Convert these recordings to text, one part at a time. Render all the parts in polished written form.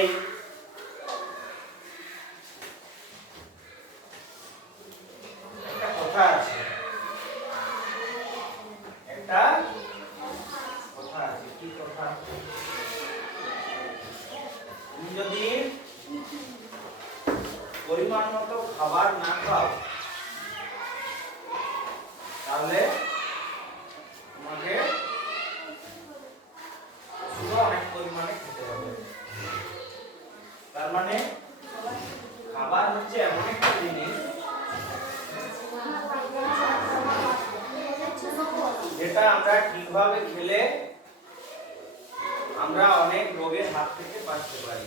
এই একটা কথা আছে, একটা কথা আছে। কি কথা? তুমি যদি পরিমাণ মতো খাবার না খাও তাহলে তোমাকে শুধু অনেক পরিমাণে খেতে হবে। তার মানে খাবার হচ্ছে এমন একটা জিনিস যেটা আমরা ঠিকভাবে খেলে আমরা অনেক রোগের হাত থেকে বাঁচতে পারি।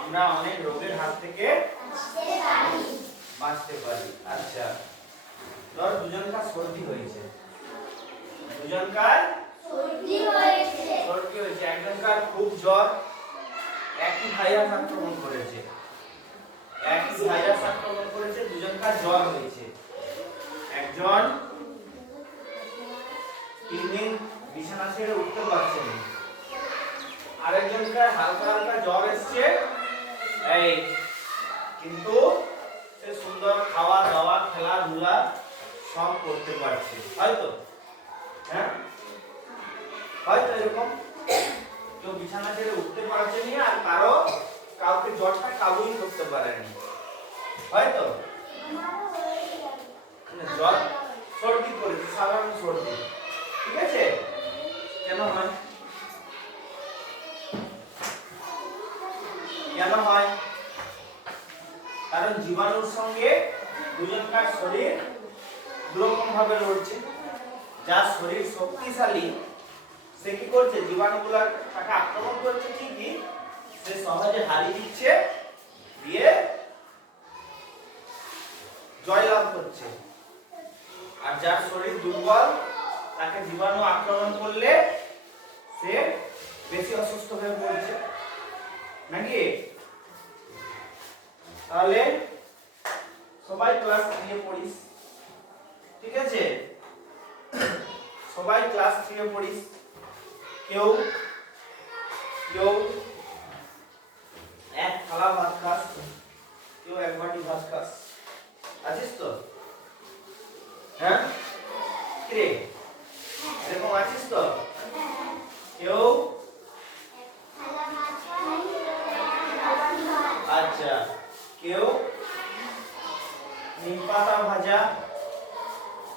আমরা অনেক রোগের হাত থেকে বাঁচতে পারি। আচ্ছা, ধর দুজনকার সর্দি হয়েছে, দুজনকার সর্দি হয়েছে, একজনকার খুব জ্বর, একই ভাইরাস আক্রমণ করেছে, দুজনকার জ্বর হয়েছে। একজন 3 দিন বিছানা ছেড়ে উঠতে পারছে না, আরেকজনকার হালকা হালকা জ্বর এসছে এই, কিন্তু সে সুন্দর খাওয়া দাওয়া খেলাধুলা সব করতে পারছে। হয়তো হ্যাঁ, হয়তো এরকম কেউ বিছানা ছেড়ে উঠতে পারছে না আর কাউকে জ্বরটা কাবুই করতে পারেনি। হয়তো জ্বর সর্দি করেছে, সাধারণ সর্দি, ঠিক আছে? কেন হয়? কেন হয়? কারণ জীবাণুর সঙ্গে দুজনকার শরীর দুরকম ভাবে লড়ছে। যার শরীর শক্তিশালী সে কি করছে, জীবাণুগুলো তাকে আক্রমণ করছে ঠিকই, সে সহজে হারিয়ে দিচ্ছে, দিয়ে জয়লাভ করছে। আর যার শরীর দুর্বল তাকে জীবাণু আক্রমণ করলে সে বেশি অসুস্থ হয়ে পড়ছে, নাকি? তাহলে সবাই ক্লাস 3 এ পড়িস, ঠিক আছে? সবাই ক্লাস 3 এ পড়িস। কেউ এক থালা ভাত খাস, কেউ এক বাটি ভাত খাস, আছিস তো? হ্যাঁ কিরে, এরকম আছিস তো? কেউ আচ্ছা, কেউ নিম পাতা ভাজা,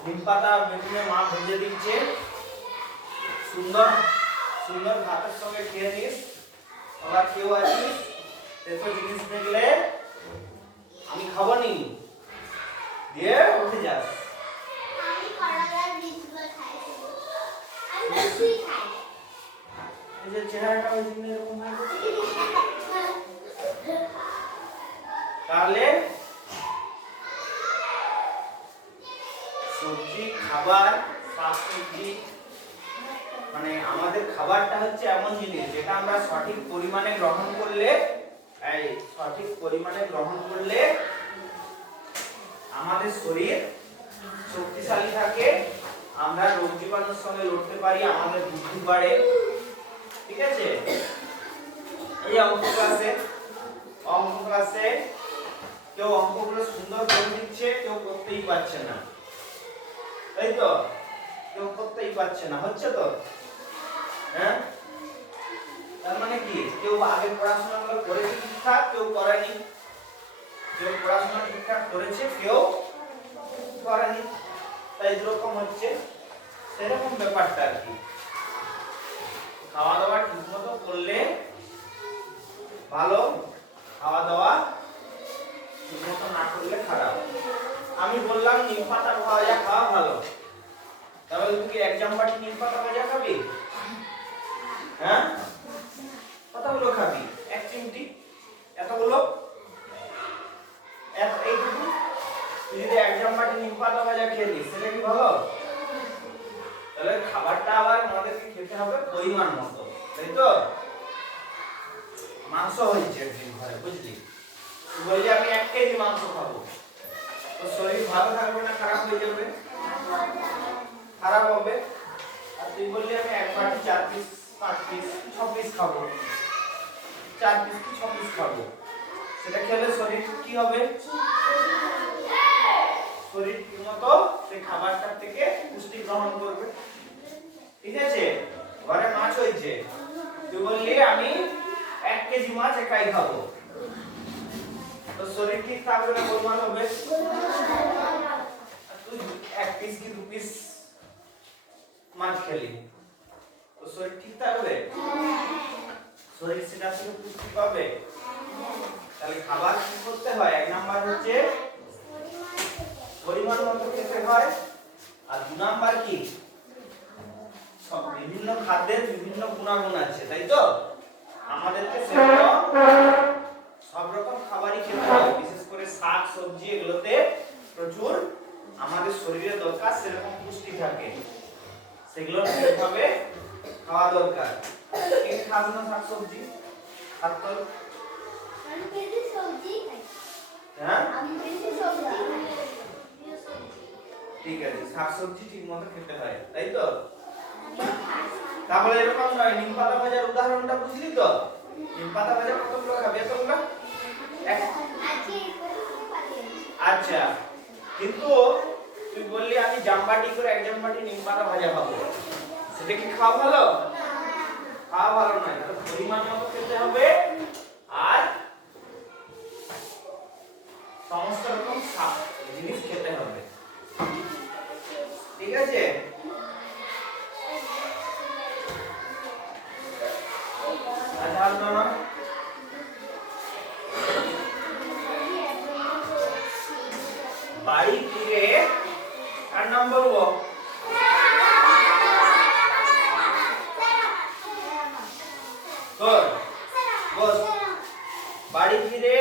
নিম পাতা বেগুনে মা ভেজে দিচ্ছে, সুন্দর সুন্দর ভাতের সঙ্গে খেয়ে নিস। আবার কেউ আছিস এসব জিনিস দেখলে আমি খাবো নি দিয়ে উঠে যাস। এই যে চেহারাটা ওই দিন এরকম হয়, তাহলে সবজি খাবার, শাকসবজি মানে আমাদের খাবারটা হচ্ছে এমন জিনিস যেটা আমরা সঠিক পরিমাণে গ্রহণ করলে আমাদের শরীর শক্তিশালী থাকে, আমরা রোগ জীবাণুর সঙ্গে লড়তে পারি, আমাদের বুদ্ধি বাড়ে, ঠিক আছে? এই অঙ্ক ক্লাসে কেউ অঙ্কগুলো সুন্দর করে দিচ্ছে, কেউ করতেই পারছে না, তাই তো? কেউ করতেই পারছে না, হচ্ছে তো? হ্যাঁ, তার মানে কি কেউ আগে পড়াশোনা করেছে ঠিকঠাক, কেউ করেনি, কেউ পড়াশোনা ঠিকঠাক করেছে, কেউ করেনি, তাই যেরকম হচ্ছে সেরকম ব্যাপারটা আর কি। খাওয়া দাওয়া ঠিক মতো করলে ভালো, খাওয়া দাওয়া ঠিক মতো না করলে খারাপ। আমি বললাম নিম পাতা ভাজা খাওয়া ভালো, তাহলে তুই কি 1 চামচ নিম পাতা ভাজা খাবি? হ্যাঁ, কতগুলো খাবি? 1 চিমটি, এতগুলো, এইটুকু তুই যদি 1 চামচ নিম পাতা ভাজা খেয়ে নিস, সেটা কি ভালো? তাহলে খাবারটা আবার আমাদেরকে খেতে হবে পরিমাণ মতো, তাই তো? মাংস হয়েছে একদিন ঘরে, বুঝলি? তুই বললি আমি 1 কেজি মাংস খাবো, তো শরীর ভালো থাকবে না খারাপ হয়ে যাবে? খারাপ হবে। আর তুই বললি আমি 1 বাটি 4 পিস 5 পিস 6 পিস খাবো, 4 পিস কি 6 পিস খাবো, সেটা খেলে শরীর কি হবে? শরীর ঠিকমতো সেই খাবারটা থেকে পুষ্টি গ্রহণ করবে। ঠিক আছে? ঘরে মাছ হয়েছে, তুই বললি আমি 1 কেজি মাছ একাই খাবো, তো শরীর ঠিক থাকবে না, পরিমাণ হবে? তুই 1 পিস কি 2 পিস মাছ খেলি, তো শরীর ঠিক থাকবে? শরীর সেটা থেকে পুষ্টি পাবে? তাহলে খাবার কি করতে হয়? 1 নাম্বার হচ্ছে পরিমাণ মতো খেতে হয়, আর 2 নাম্বার কি সব বিভিন্ন খাদ্যের বিভিন্ন গুণাগুণ আছে, তাই তো? আমাদেরকে সেরকম সব রকম খাবারই খেতে হয়, বিশেষ করে শাক সবজি এগুলোতে প্রচুর আমাদের শরীরে দরকার, সেরকম পুষ্টি থাকে, সেগুলো ঠিকভাবে খাওয়া দরকার। কে খাবে না শাক সবজি? হাত তোল। আমি বেশি সবজি খাই। হ্যাঁ, আমি বেশি সবজি খাই। ঠিক আছে, শাক সবজি ঠিকমতো খেতে হয়, তাই তো? তাহলে এরকম নয়, নিম পাতা ভাজার উদাহরণটা বুঝলি তো? নিম পাতা ভাজা কতগুলো খাবে? এতগুলো? আচ্ছা, কিন্তু তুই বললি আমি জামবাটি করে 1 জামবাটি নিম পাতা ভাজা খাবো, সেটা কি খাওয়া ভালো? খাওয়া ভালো নয়, তাহলে পরিমাণ মতো খেতে হবে, আর সমস্ত রকম জিনিস খেতে হবে। ঠিক আছে? আচ্ছা, বাড়ি ফিরে কার নাম বলবো? বাড়ি ফিরে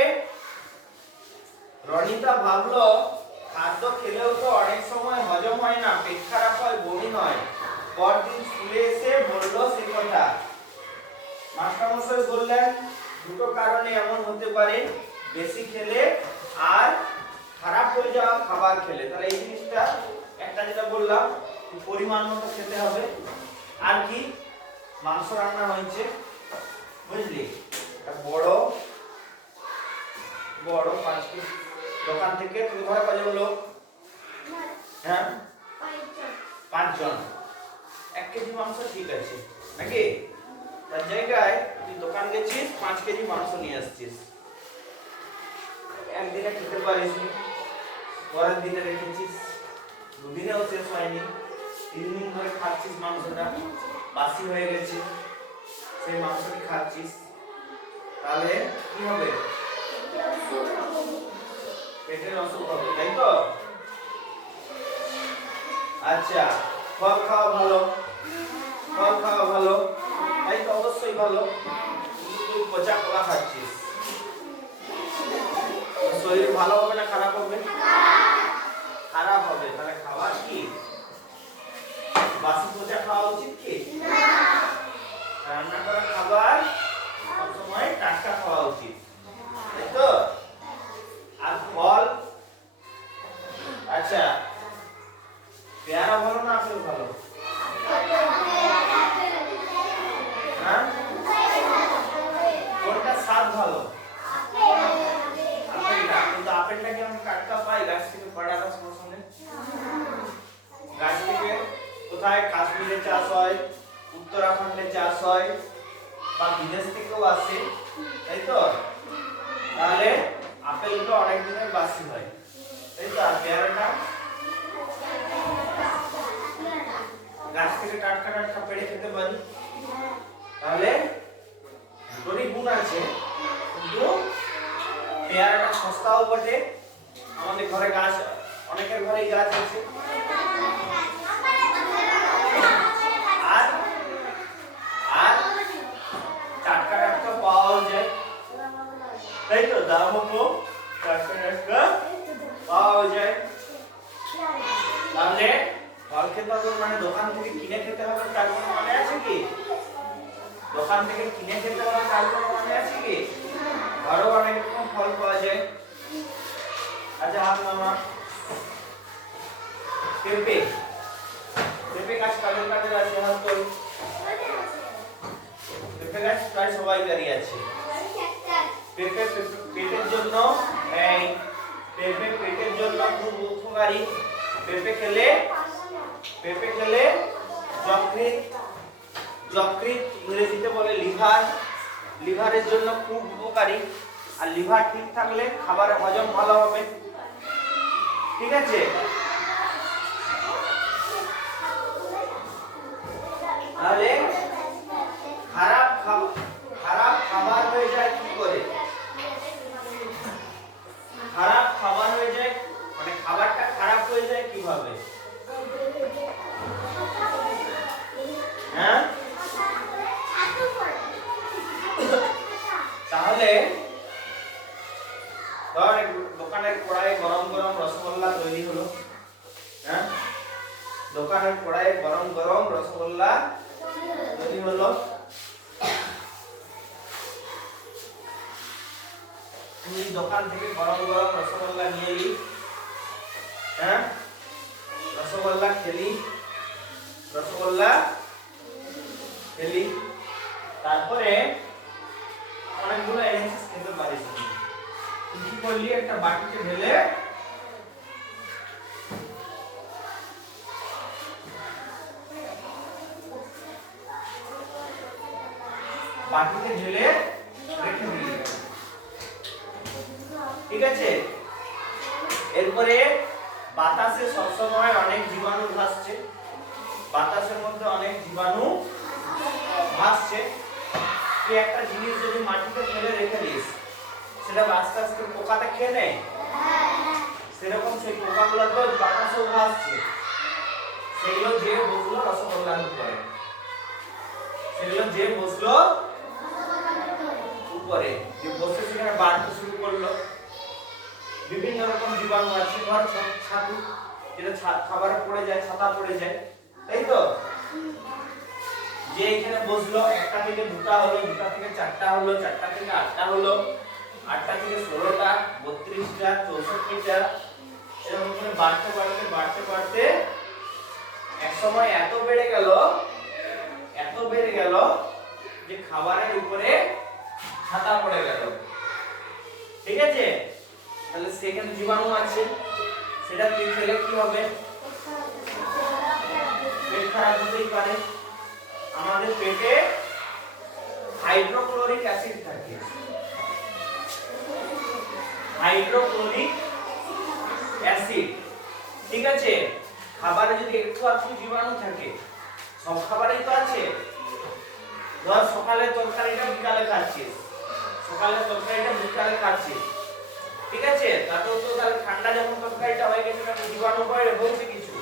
রনিতা ভাবলো খাদ্য খেলেও তো অনেক সময় হজম হয় না, পেট খারাপ হয়, বমি হয়। পরদিন স্কুলে এসে বললো সে কথা। মাস্টারমশাই বললেন দুটো কারণে এমন হতে পারে, বেশি খেলে আর খারাপ হয়ে যাওয়া খাবার খেলে। তাহলে এই জিনিসটা একটা যেটা বললাম পরিমাণ মতো খেতে হবে, আর কি মাংস রান্না হয়েছে বুঝলি, বড় বড় 5 কেজি দোকান থেকে, তুমি ঘরে কজন লোক? হ্যাঁ, 5 জন। 1 কেজি মাংস ঠিক আছে নাকি? তার জায়গায় তুই দোকান গেছিস 5 কেজি মাংস নিয়ে আসছিস, একদিনে খেতে পারিস, পরের দিনে রেখেছিস, দুদিনেও শেষ হয়নি, 3 দিন ধরে খাচ্ছিস, মাংসটা বাসি হয়ে গেছে, সেই মাংসটি খাচ্ছিস, তাহলে কি হবে? পেটের অসুখ হবে, তাই তো? আচ্ছা, ফল খাওয়া ভালো, ফল খাওয়া ভালো, তাই তো? অবশ্যই ভালো, তুই পচা কলা খাচ্ছিস, শরীর ভালো হবে না খারাপ হবে? খারাপ হবে। তাহলে খাবার কি বাসি পচা খাওয়া উচিত কি? রান্না করা খাবার সবসময় টাটকা খাওয়া উচিত, তাই তো? আর ফল, আচ্ছা, পেয়ারা ভালো না আপেল ভালো? হ্যাঁ, কোনটা স্বাদ ভালো? আপেলটা। কিন্তু আপেলটা কি আমরা টাটকা পাই গাছ থেকে পড়ে আসার সঙ্গে সঙ্গে? গাছ থেকে কোথায় কাশ্মীরে চাষ হয়, উত্তরাখণ্ডে চাষ হয়, বা বিদেশ থেকেও আসে, তাই তো? তাহলে আপেলগুলো অনেক দিনের বাসি হয়, তাই তো? আর পেয়ারাটা গাছ থেকে টাটকা টাটকা পেড়ে খেতে পারি, তাহলে দুটোরই গুণ আছে। কিন্তু পেয়ারাটা সস্তাও বটে, আমাদের ঘরে গাছ, অনেকের ঘরেই গাছ আছে, আর আর টাটকা টাটকা পাওয়াও যায়, তাই তো? দামও কম, টাটকা টাটকা পাওয়া যায়। তাহলে ফল খেতে হবে মানে দোকান থেকে কিনে খেতে হবে তার কোনো মানে আছে কি? দোকান থেকে কিনে খেতে হবে তার কোনো মানে আছে কি? ঘরেও অনেক রকম ফল পাওয়া যায়। আচ্ছা, হাত নামা। পেঁপে, পেঁপে গাছ কাদের কাদের আছে? হাত তোল। পেঁপে গাছ প্রায় সবাইকারই আছে, জন্য এই পেঁপে পেটের জন্য খুব উপকারী। পেঁপে খেলে যকৃৎ ইংরেজিতে বলে লিভার, লিভারের জন্য খুব উপকারী। আর লিভার ঠিক থাকলে খাবার হজম ভালো হবে। ঠিক আছে, তাহলে খারাপ খাবার হয়ে যায় কি করে? খারাপ খাবার হয়ে যায় মানে খাবারটা খারাপ হয়ে যায় কিভাবে? হ্যাঁ, তাহলে ধর দোকানের কড়াইয়ে গরম গরম রসগোল্লা তৈরি হলো। হ্যাঁ, দোকানের কড়াইয়ে গরম গরম রসগোল্লা তৈরি হলো। তুমি দোকান থেকে গরম গরম রসগোল্লা নিয়ে এলি। হ্যাঁ, রসগোল্লা খেলি, তারপরে অনেকগুলো এনেছিস খেতে পারিস। কি করলি? একটা বাটিতে ঢেলে রেখে দিলি। ঠিক আছে, এরপরে বাতাসে সবসময় অনেক জীবাণু ভাসছে, বাতাসের মধ্যে অনেক জীবাণু ভাসছে। তুই একটা জিনিস যদি মাটিতে ফেলে রেখে দিস, সেটা আস্তে আস্তে পোকাটা খেয়ে নেয়। সেরকম সেই পোকাগুলো তো বাতাসেও ভাসছে, সেগুলো যে বসলো রসগোল্লার উপরে, উপরে যে বসে সেখানে বাড়তে শুরু করলো। বিভিন্ন রকম জীবাণু আছে, ধর ছাতু যেটা খাবারে পড়ে যায়, ছাতা পড়ে যায়, তাই তো? যে এখানে বসলো, একটা থেকে দুটা হলো, দুটা থেকে চারটা হলো, চারটা থেকে আটটা হলো, আটটা থেকে 16টা, 32টা, 64টা, এরকম করে বাড়তে এক সময় এত বেড়ে গেল যে খাবারের উপরে ছাতা পড়ে গেল। ঠিক আছে, তাহলে সেখানে জীবাণু আছে, সেটা তুই খেলে কি হবে? পেট খারাপ হতেই পারে। আমাদের পেটে হাইড্রোক্লোরিক অ্যাসিড থাকে, ঠিক আছে? খাবারে যদি একটু আধটু জীবাণু থাকে, সব খাবারেই তো আছে। ধর সকালে তরকারিটা বিকালে খাচ্ছিস, ঠিক আছে? তাতেও তো তাহলে ঠান্ডা যখন তরকারিটা হয়ে গেছে, তাতে জীবাণু হয়েছে কিছু।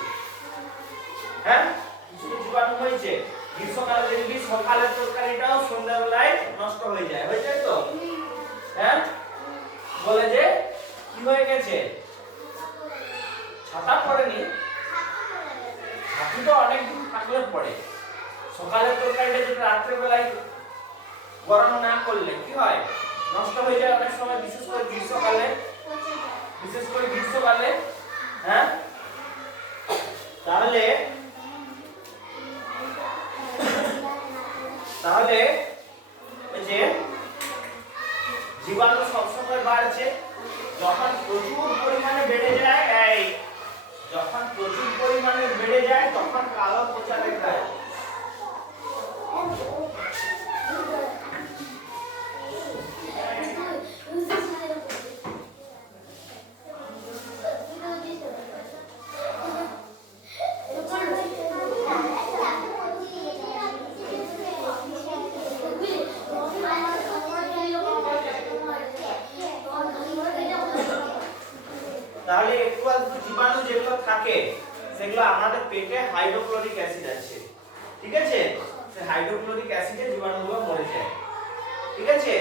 হ্যাঁ, কিছু জীবাণু হয়েছে। গ্রীষ্মকালে দেখবি সকালের তরকারিটাও সন্ধ্যাবেলায় নষ্ট হয়ে যায় তো? হ্যাঁ, বলে যে কি হয়ে গেছে? ছাতা পড়েনি, ছাতি তো অনেকদিন থাকলে পড়ে। সকালের তরকারিটা যদি রাত্রেবেলায় গরম না করলে কি হয়? নষ্ট হয়ে যায় অনেক সময়, বিশেষ করে গ্রীষ্মকালে। হ্যাঁ, তাহলে যে জীবাণু সবসময় বাড়ছে। যখন প্রচুর পরিমাণে বেড়ে যায় তখন কালো পচা দেখায়। তাহলে একটু আধটু জীবাণু যেগুলো থাকে, সেগুলো আমাদের পেটে হাইড্রোক্লোরিক অ্যাসিড আছে। ঠিক আছে, সেই হাইড্রোক্লোরিক অ্যাসিডে জীবাণুগুলো মরে যায়। ঠিক আছে,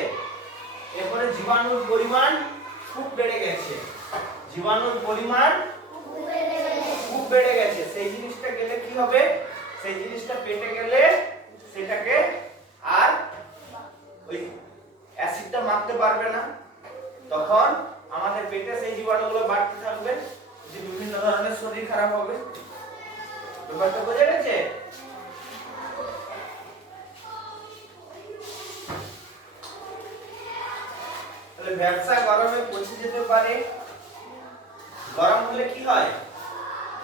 এরপরে জীবাণুর পরিমাণ খুব বেড়ে গেছে, সেই জিনিসটা গেলে কি হবে? সেই জিনিসটা পেটে গেলে সেটাকে আর ওই অ্যাসিডটা মারতে পারবে না, তখন আমাদের পেটে সেই জীবাণুগুলো বাড়তে থাকবে, যে বিভিন্ন ধরনের শরীর খারাপ হবে। ব্যাপারটা বোঝা গেছে? তাহলে ব্যবসা গরমে পচে যেতে পারে। গরম হলে কি হয়,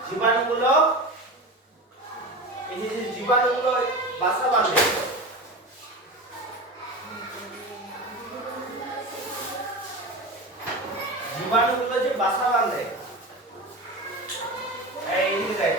জীবাণুগুলো, এই যে জীবাণুগুলো বাসা বাঁধে, জীবাণুগুলো যে বাসা বাঁধে, এই দেখ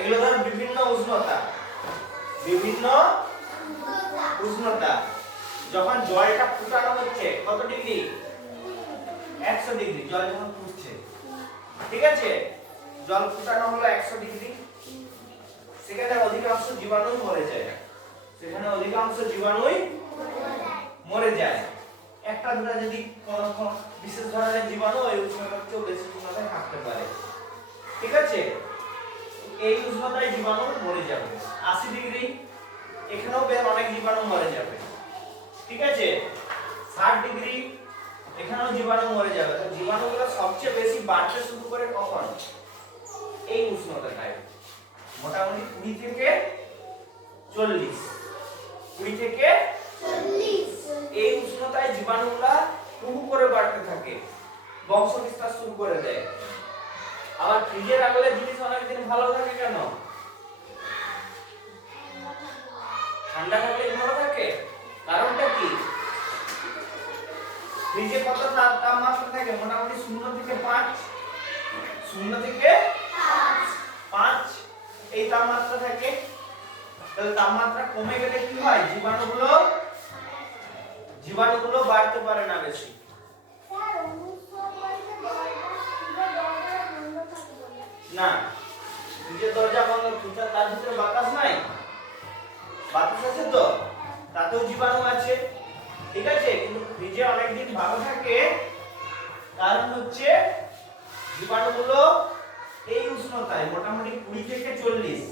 এগুলো ধর বিভিন্ন উষ্ণতা, বিভিন্ন উষ্ণতা। যখন জলটা ফুটানো হচ্ছে কত ডিগ্রি, 100 ডিগ্রি, জল যখন ফুটছে, ঠিক আছে, জল ফুটানো হলো 100 ডিগ্রি, সেখানে অধিকাংশ জীবাণুই মরে যায়, সেখানে অধিকাংশ জীবাণুই মরে যায়। একটা দুটা যদি কোন বিশেষ ধরনের জীবাণু ওই উষ্ণতার চেয়ে বেশি উষ্ণতায় থাকতে পারে, ঠিক আছে, এই উষ্ণতায় জীবাণু মরে যাবে। 80 ডিগ্রি, এখানেও বেশ অনেক জীবাণু মরে যাবে, ঠিক আছে। 60 ডিগ্রি, এখানেও জীবাণু মরে যাবে। তো জীবাণুগুলো সবচেয়ে বেশি বাড়তে শুরু করে কখন, এই উষ্ণতাটায়, মোটামুটি 20 থেকে 40, 20 থেকে 40 এই উষ্ণতায় জীবাণুগুলা হুহু করে বাড়তে থাকে, বংশ বিস্তার শুরু করে দেয়। আবার ফ্রিজে রাখলে জিনিস অনেকদিন ভালো থাকে কেন, ঠান্ডা থাকলে ভালো থাকে, কারণটা কি, ফ্রিজে কত তাপমাত্রা থাকে, মোটামুটি 0 থেকে 5, 0 থেকে 5 এই তাপমাত্রা থাকে। তাহলে তাপমাত্রা কমে গেলে কি হয়, জীবাণুগুলো বাড়তে পারে না বেশি। না, ফ্রিজের দরজা বন্ধ, ফ্রিজের তার ভিতরে বাতাস নাই, বাতাস আছে তো, তাতেও জীবাণু আছে, ঠিক আছে, কিন্তু ফ্রিজে অনেকদিন ভালো থাকে, কারণ হচ্ছে জীবাণুগুলো এই উষ্ণতায় মোটামুটি 20 থেকে 40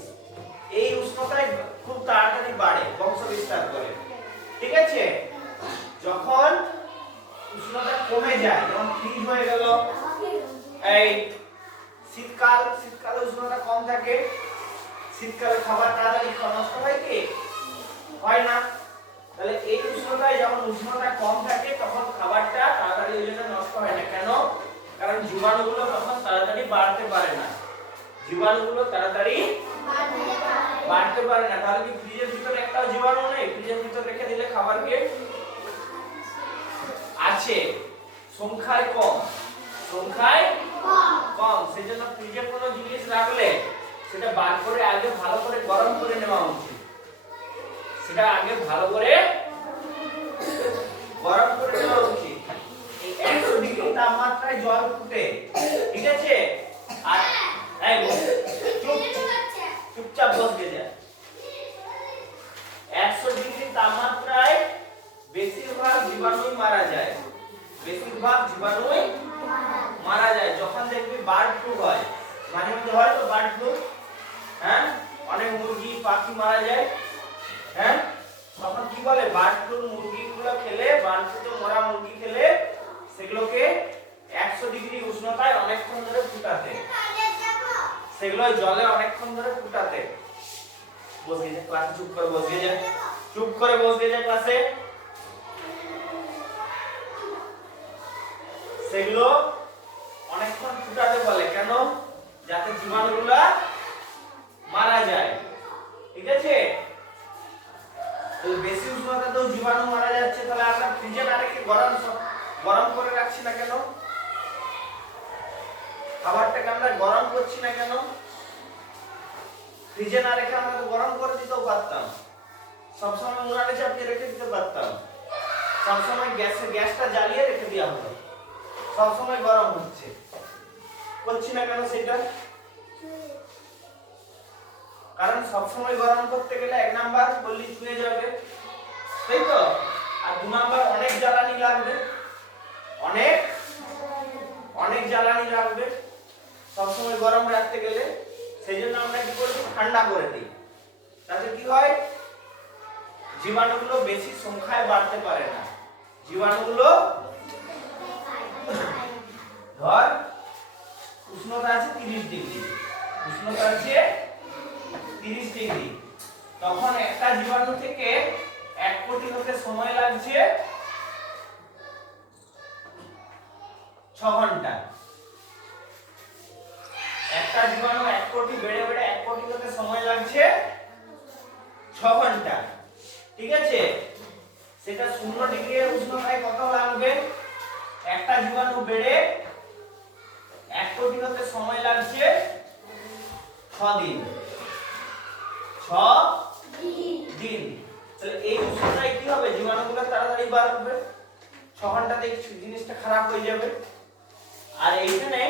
এই উষ্ণতায় খুব তাড়াতাড়ি বাড়ে, বংশ বিস্তার করে, ঠিক আছে। যখন উষ্ণতা কমে যায়, যেমন ফ্রিজ হয়ে গেল, এই শীতকালে উষ্ণতা কম থাকে, শীতকালে খাবার তাড়াতাড়ি নষ্ট হয় কি, হয় না। তাহলে এই উষ্ণতায় যখন উষ্ণতা কম থাকে তখন খাবারটা তাড়াতাড়ি ওই জন্য নষ্ট হয় না, কেন, কারণ জীবাণুগুলো তখন তাড়াতাড়ি বাড়তে পারে না, জীবাণুগুলো তাড়াতাড়ি বাড়তে পারে না। তাহলে কি ফ্রিজের ভিতরে একটাও জীবাণু নেই, ফ্রিজের ভিতরে রেখে দিলে খাবারকে আছে, সংখ্যায় কম, সংখ্যায় কম, সেজন্য ফ্রিজে কোনো জিনিস রাখলে সেটা বার করে আগে ভালো করে গরম করে নেওয়া উচিত, সেটা আগে ভালো করে গরম করে নেওয়া উচিত। এই 100 ডিগ্রি তাপমাত্রায় জল ফুটে, ঠিক আছে, আর এই চুপচাপ বসে যা। 100 ডিগ্রি তাপমাত্রায় বেশিরভাগ জীবাণুই মারা যায়, বেশিরভাগ জীবাণুই মারা যায়। যখন দেখবি বার্ড ফ্লু হয়, মাঝে মাঝে হয় তো বার্ড ফ্লু, হ্যাঁ, অনেক মুরগি পাখি মারা যায়, হ্যাঁ, তখন কি বলে, বার্ড ফ্লুর মুরগিগুলো খেলে, বার্ড ফ্লুতে মরা মুরগি খেলে সেগুলোকে 100 ডিগ্রি উষ্ণতায় অনেকক্ষণ ধরে ফুটাতে, সেগুলো জলে অনেকক্ষণ ধরে ফুটাতে। বসে যা ক্লাসে, চুপ করে বসে যা, চুপ করে বসে যা ক্লাসে। সেগুলো অনেকক্ষণ ফুটাতে বলে কেন, যাতে জীবাণুগুলো মারা যায়, ঠিক আছে। বেশি উষ্ণতাতেও জীবাণু মারা যাচ্ছে, তাহলে আমরা ফ্রিজে না রেখে গরম করে রাখছি না কেন, খাবারটাকে আমরা গরম করছি না কেন, ফ্রিজে না রেখে আমরা গরম করে দিতেও পারতাম, সবসময় উনানে চাপিয়ে রেখে দিতে পারতাম, সবসময় গ্যাসটা জ্বালিয়ে রেখে দেওয়া হলো, সবসময় গরম হচ্ছে, করছি না কেন সেটা, কারণ সবসময় গরম করতে গেলে 1 নাম্বার বললি ছুঁয়ে যাবে, তাই তো, আর 2 নাম্বার অনেক জ্বালানি লাগবে, অনেক জ্বালানি লাগবে সবসময় গরম রাখতে গেলে, সেই জন্য আমরা কি করি, ঠান্ডা করে দিই। তাতে কি হয়, জীবাণুগুলো বেশি সংখ্যায় বাড়তে পারে না। জীবাণুগুলো ধর উষ্ণতা আছে 30 ডিগ্রি, উষ্ণতা আছে 30 ডিগ্রি, তখন একটা জীবাণু থেকে 1 কোটি হতে সময় লাগছে 6 ঘন্টা। একটা জীবাণু 1 কোটি বেড়ে বেড়ে 1 কোটি হতে সময় লাগছে 6 ঘন্টা। ঠিক আছে, সেটা 0 ডিগ্রি উষ্ণতায় কত লাগবে? একটা জীবাণু বেড়ে 1 কোটি হতে সময় লাগছে 6 দিন। 6 দিন। তাহলে এই উষ্ণতায় কি হবে, জীবাণুগুলো তাড়াতাড়ি বাড়বে, 6 ঘন্টাতে জিনিসটা খারাপ হয়ে যাবে। আর এইখানে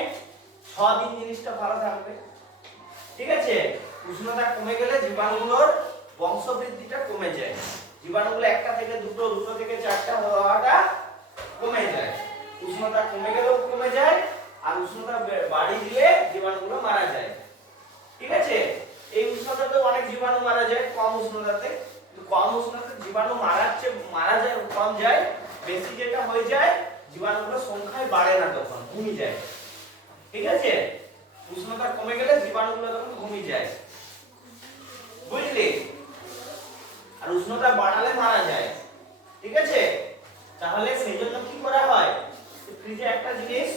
6 দিন জিনিসটা ভালো থাকবে। ঠিক আছে, উষ্ণতা কমে গেলে জীবাণুগুলোর বংশবৃদ্ধিটা কমে যায়। জীবাণুগুলো একটা থেকে দুটো, দুটো থেকে চারটা হওয়াটা কমে যায়। উষ্ণতা কমে গেলেও কমে যায়, আর উষ্ণতা বাড়িয়ে দিলে জীবাণুগুলো মারা যায়। ঠিক আছে, এই উষ্ণতাতে অনেক জীবাণু মারা যায় কম উষ্ণতাতে। কম উষ্ণতাতে জীবাণু মারা যায় কম যায়, বেশি যেটা হয়ে যায় জীবাণুগুলো সংখ্যায় বাড়ে না, তখন কমে যায়। ঠিক আছে, উষ্ণতা কমে গেলে জীবাণুগুলো তখন কমে যায়, বুঝলি? আর উষ্ণতা বাড়ালে মারা যায়। ঠিক আছে, তাহলে সেই জন্য কি করা হয়, ফ্রিজে একটা জিনিস,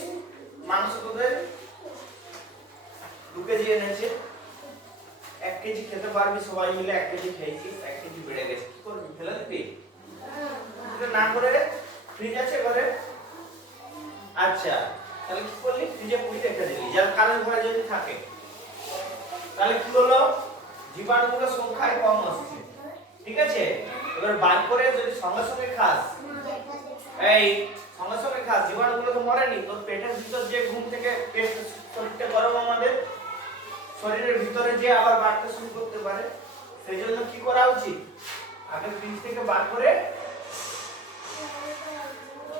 মাংস তোদের 2 কেজি এনেছে, 1 কেজি খেতে পারবি সবাই মিলে, 1 কেজি খেয়েছিস, 1 কেজি বেড়ে গেছে, কি করবি, ফেলে দিবি? না করে ফ্রিজ আছে ঘরে, আচ্ছা তাহলে কি করলি, ফ্রিজে পুরি রেখে দিলি, যার কারণ ঘরে যদি থাকে, তাহলে কি হলো, জীবাণুগুলোর সংখ্যায় কম আসছে। ঠিক আছে, এবার বার করে যদি সঙ্গে সঙ্গে খাস, এই সঙ্গে সঙ্গে খাস, জীবাণুগুলো তো মরেনি, তোর পেটের ভিতর যে ঘুম থেকে পেট, শরীরটা গরম, আমাদের শরীরের ভিতরে যে আবার বাড়তে শুরু করতে পারে। সেই জন্য কি করা উচিত, আগে ফ্রিজ থেকে বার করে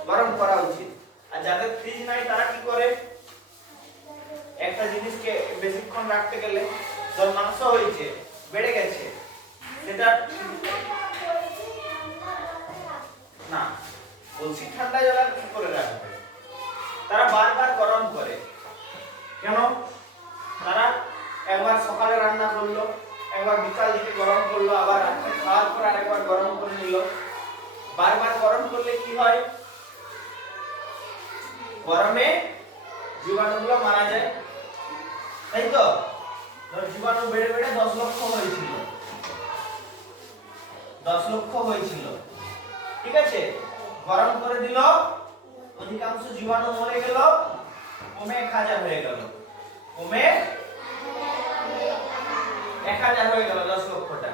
গরম করা উচিত। আর যাদের ফ্রিজ নাই তারা কি করে, একটা জিনিসকে বেশিক্ষণ রাখতে গেলে, ধর মাংস হয়েছে, বেড়ে গেছে, সেটা না বলছি ঠান্ডা জল কি করে রাখবে, তারা বারবার গরম করে। কেন, তারা একবার সকালে রান্না করলো, একবার বিকাল দিকে গরম করলো, আবার রাত্রে খাওয়ার পর আরেকবার গরম করে নিল। বারবার গরম করলে কি হয়, গরমে জীবাণুগুলো মারা যায়, তাই তো? ধর জীবাণু বেড়ে বেড়ে 10 লক্ষ হয়েছিল, 10 লক্ষ হয়েছিল। ঠিক আছে, গরম করে দিল, অধিকাংশ জীবাণু মরে গেল, কমে 1000 হয়ে গেল, কমে 1000 হয়ে গেল 10 লক্ষটা।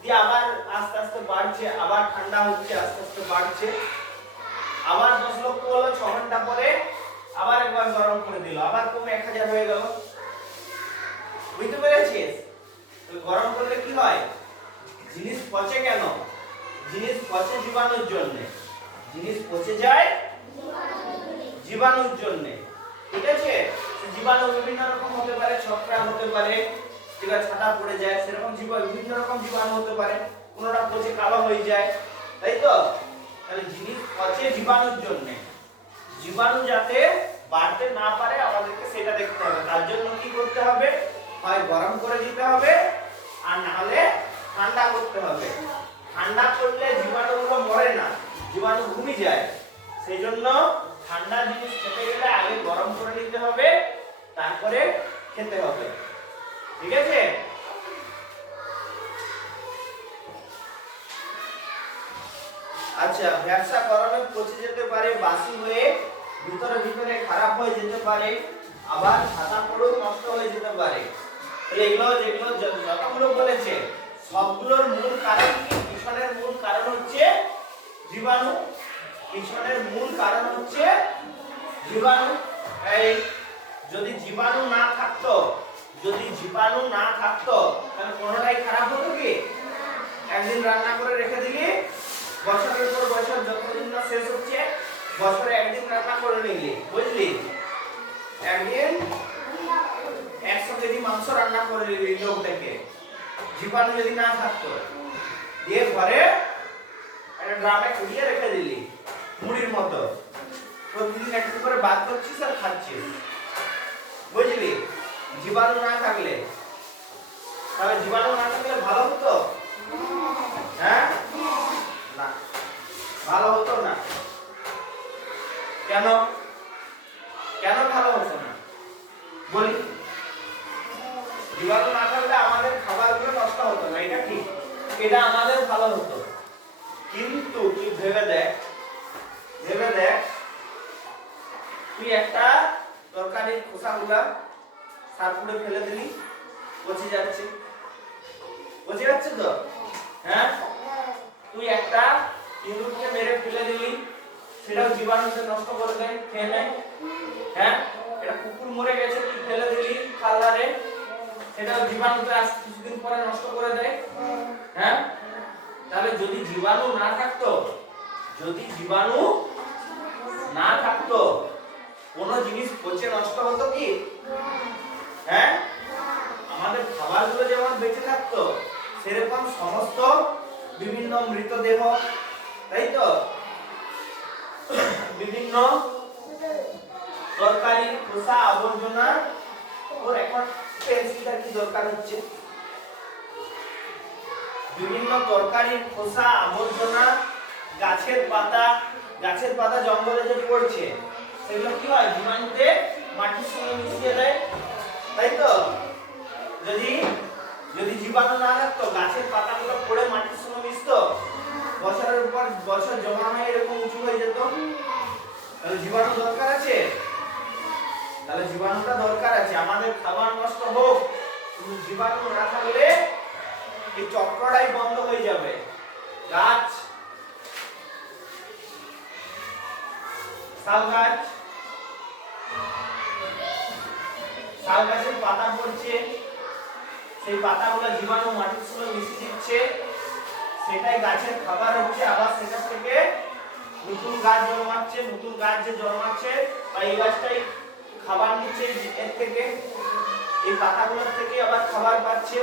দিয়ে আবার আস্তে আস্তে বাড়ছে, আবার ঠান্ডা হচ্ছে, আস্তে আস্তে বাড়ছে, আবার 10 লক্ষ হলো, 6 ঘন্টা পরে আবার একবার গরম করে দিল, আবার কমে 1000 হয়ে গেল। বুঝতে পেরেছিস? তো গরম করলে কি হয়, জিনিস পচে কেন, জিনিস পচে জীবাণুর জন্য, জিনিস পচে যায় জীবাণুর জন্য। ঠিক আছে, জীবাণু বিভিন্ন রকম হতে পারে, ছত্রাক হতে পারে, যেটা ছাতা পড়ে যায়, সেরকম জীবাণু বিভিন্ন রকম জীবাণু হতে পারে, কোনটা পচে কালো হয়ে যায়, তাই তো? তাহলে জিনিস পচে জীবাণুর জন্য, জীবাণু যাতে বাড়তে না পারে আমাদেরকে সেটা দেখতে হবে। তার জন্য কি করতে হবে, হয় গরম করে দিতে হবে, আর না হলে ঠান্ডা করতে হবে। ঠান্ডা করলে জীবাণুগুলো মরে না, জীবাণু ঘুমিয়ে যায়। সেই জন্য ঠান্ডা জিনিস খেতে গেলে আগে গরম করে নিতে হবে, তারপরে খেতে হবে। ঠিক আছে, আচ্ছা, ব্যবসা গরমে পচে যেতে পারে, বাসি হয়ে ভিতরে ভিতরে খারাপ হয়ে যেতে পারে, আবার ছাতা পড়েও নষ্ট হয়ে যেতে পারে। তাহলে এগুলো যেগুলো যতগুলো বলেছে সবগুলোর মূল কারণ কি, পিছনের মূল কারণ হচ্ছে জীবাণু, পিছনের মূল কারণ হচ্ছে জীবাণু। এই যদি জীবাণু না থাকতো, যদি জীবাণু না থাকতো তাহলে কোনোটাই খারাপ হতো কি? একদিন রান্না করে রেখে দিলি, বছরের পর বছর যতদিন না শেষ হচ্ছে, বছরে একদিন রান্না করে নিলি, বুঝলি? একদিন 100 কেজি মাংস রান্না করে এই লোকটাকে, জীবাণু যদি না থাকতো, দিয়ে ঘরে একটা ড্রামে কুড়িয়ে রেখে দিলি মুড়ির মতো, প্রতিদিন একটু করে ভাত করছিস আর খাচ্ছিস, বুঝলি? জীবাণু না থাকলে, তাহলে জীবাণু না থাকলে ভালো হতো? হ্যাঁ, না, ভালো হতো না। কেন? কেন ভালো হতো না বলি? জীবাণু না থাকলে আমাদের খাবারগুলো নষ্ট হতো না, এটা ঠিক, এটা আমাদের ভালো হতো। কিন্তু তুই ভেবে দেখ, তুই একটা তরকারির খোসাগুলা সারপুরে ফেলে দিলি, পচে যাচ্ছে তো, হ্যাঁ? তুই একটা ইঁদুরকে মেরে ফেলে দিলি, সেটাও জীবাণুতে নষ্ট করে দেয়, খেয়ে নেয়, হ্যাঁ? এটা কুকুর মরে গেছে, তুই ফেলে দিলি খালদারে, সেটাও জীবাণুতে আসতে কিছুদিন পরে নষ্ট করে দেয়, হ্যাঁ? তাহলে যদি জীবাণু না থাকতো, কোন জিনিস পচে নষ্ট হতো কি? হ্যাঁ, আমাদের খাবারগুলো যেমন বেঁচে থাকতো, সেরকম সমস্ত বিভিন্ন মৃতদেহ, তাই তো, বিভিন্ন তরকারি খোসা আবর্জনা, ওর এখন পেন্সিলটা কি দরকার হচ্ছে, বিভিন্ন তরকারির খোসা আবর্জনা, গাছের পাতা জঙ্গলে যে পড়ছে, সেগুলো কি হয়? জীবাণুতে মাটির সঙ্গে মিশিয়ে দেয়, তাই তো? যদি জীবাণু না থাকতো, গাছের পাতাগুলো পড়ে মাটির সঙ্গে মিশতো, বছরের পর বছর জমা হয়ে এরকম উঁচু হয়ে যেত, তাহলে জীবাণু দরকার আছে? তাহলে জীবাণুটা দরকার আছে, আমাদের খাবার নষ্ট হোক, কিন্তু জীবাণু না থাকলে এই চক্রটাই বন্ধ হয়ে যাবে। গাছ, শাল গাছের পাতা পড়ছে, সেই পাতাগুলো জীবাণু মাটির সঙ্গে মিশে দিচ্ছে, সেটাই গাছের খাবার হচ্ছে, আবার সেটা থেকে নতুন গাছ জন্মাচ্ছে, বা এই গাছটাই খাবার নিচ্ছে এর থেকে, এই পাতাগুলোর থেকে আবার খাবার পাচ্ছে,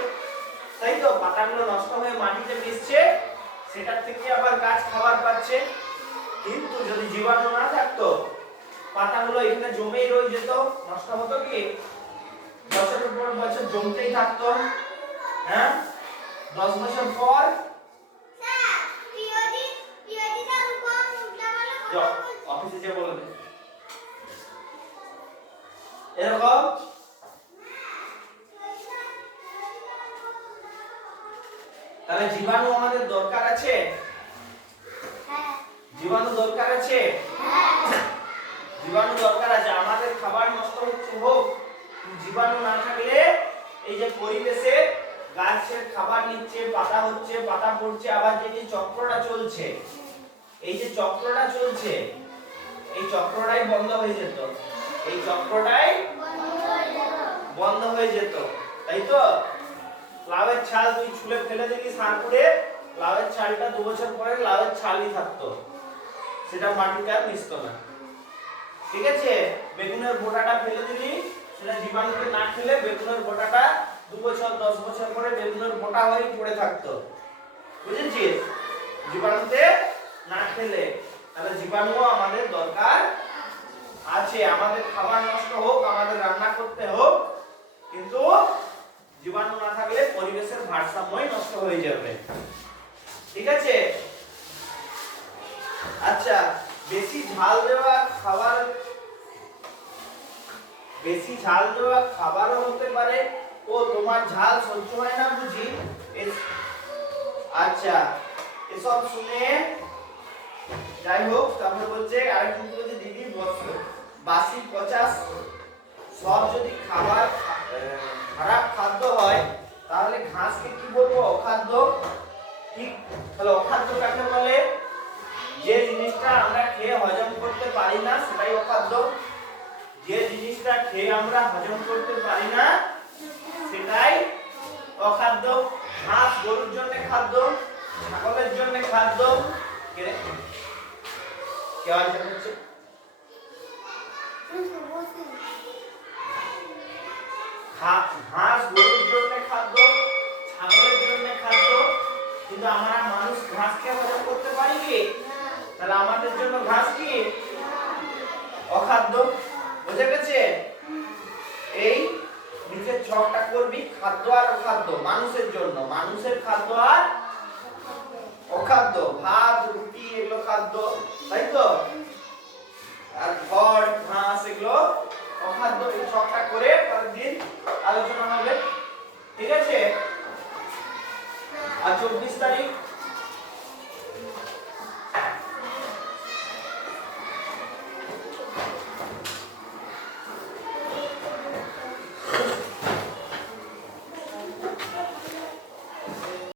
তাই তো? পাতাগুলো নষ্ট হয়ে মাটিতে মিশছে, সেটার থেকে আবার গাছ খাবার পাচ্ছে। কিন্তু যদি জীবাণু না থাকতো, পাতাগুলো এখানে জমেই রয়ে যেত, নষ্ট হতো কি? বছরের পর বছর জমতেই থাকতো, হ্যাঁ? 10 বছর পর অফিসে যে বলে দে এরকম। তাহলে জীবাণু আমাদের দরকার আছে? জীবাণু দরকার আছে? জীবাণু দরকার আছে, আমাদের খাবার নষ্ট হচ্ছে হোক, জীবাণু না থাকলে এই যে পরিবেশে গাছের খাবার নিচ্ছে, পাতা হচ্ছে, পাতা পড়ছে, আবার যে চক্রটা চলছে, এই যে চক্রটা চলছে, এই চক্রটাই বন্ধ হয়ে যেত, এই চক্রটাই বন্ধ হয়ে যেত, তাই তো? লাউয়ের ছাল তুই ছুলে ফেলে দিলি সারপুরে, লাউয়ের ছালটা 2 বছর পরে লাউয়ের ছালই থাকতো, সেটা মাটিতে আর মিশতো না, ঠিক আছে? বেগুনের বোটাটা ফেলে দিলি, সেটা জীবাণুকে না খেলে বেগুনের বোটাটা 2 বছর 10 বছর পরে বেগুনের বোটা হয়ে পড়ে থাকতো, বুঝেছিস? জীবাণুতে না খেলে। তাহলে জীবাণুও আমাদের দরকার আছে, আমাদের খাবার নষ্ট হোক, আমাদের রান্না করতে হোক, কিন্তু জীবাণু না থাকলে পরিবেশের ভারসাম্যই নষ্ট হয়ে যাবে, ঠিক আছে? আচ্ছা, বেশি ঝাল দেওয়া খাবারও হতে পারে। ও, তোমার ঝাল সহ্য হয় না বুঝি? আচ্ছা, এসব শুনে যাই হোক, তারপরে বলছে আরেকটু বলছে, দিদি বাসি পচা সব যদি খাবার খারাপ খাদ্য হয়, তাহলে ঘাসকে কি বলবো? অখাদ্য। ঠিক, তাহলে অখাদ্য কাকে বলে? যে জিনিসটা আমরা খেয়ে হজম করতে পারি না, সেটাই অখাদ্য। যে জিনিসটা খেয়ে আমরা হজম করতে পারি না, সেটাই অখাদ্য। ঘাস গরুর জন্য খাদ্য, ছাগলের জন্য খাদ্য। কে আওয়াজ হচ্ছে? ঘাস গরুর জন্য খাদ্য, ছাগলের জন্য খাদ্য, কিন্তু আমরা মানুষ ঘাস খেয়ে হজম করতে পারি কি? তাহলে আমাদের জন্য ঘাস কি? অখাদ্য। বুঝে গেছে? এই নিচের ছকটা করবি খাদ্য আর অখাদ্য মানুষের জন্য, মানুষের খাদ্য আর অখাদ্য, ভাত রুটি এগুলো খাদ্য, তাই তো? আর খড় ঘাস এগুলো অখাদ্য। এই ছকটা করে পরের আলোচনা হবে, ঠিক আছে? আর 24 তারিখ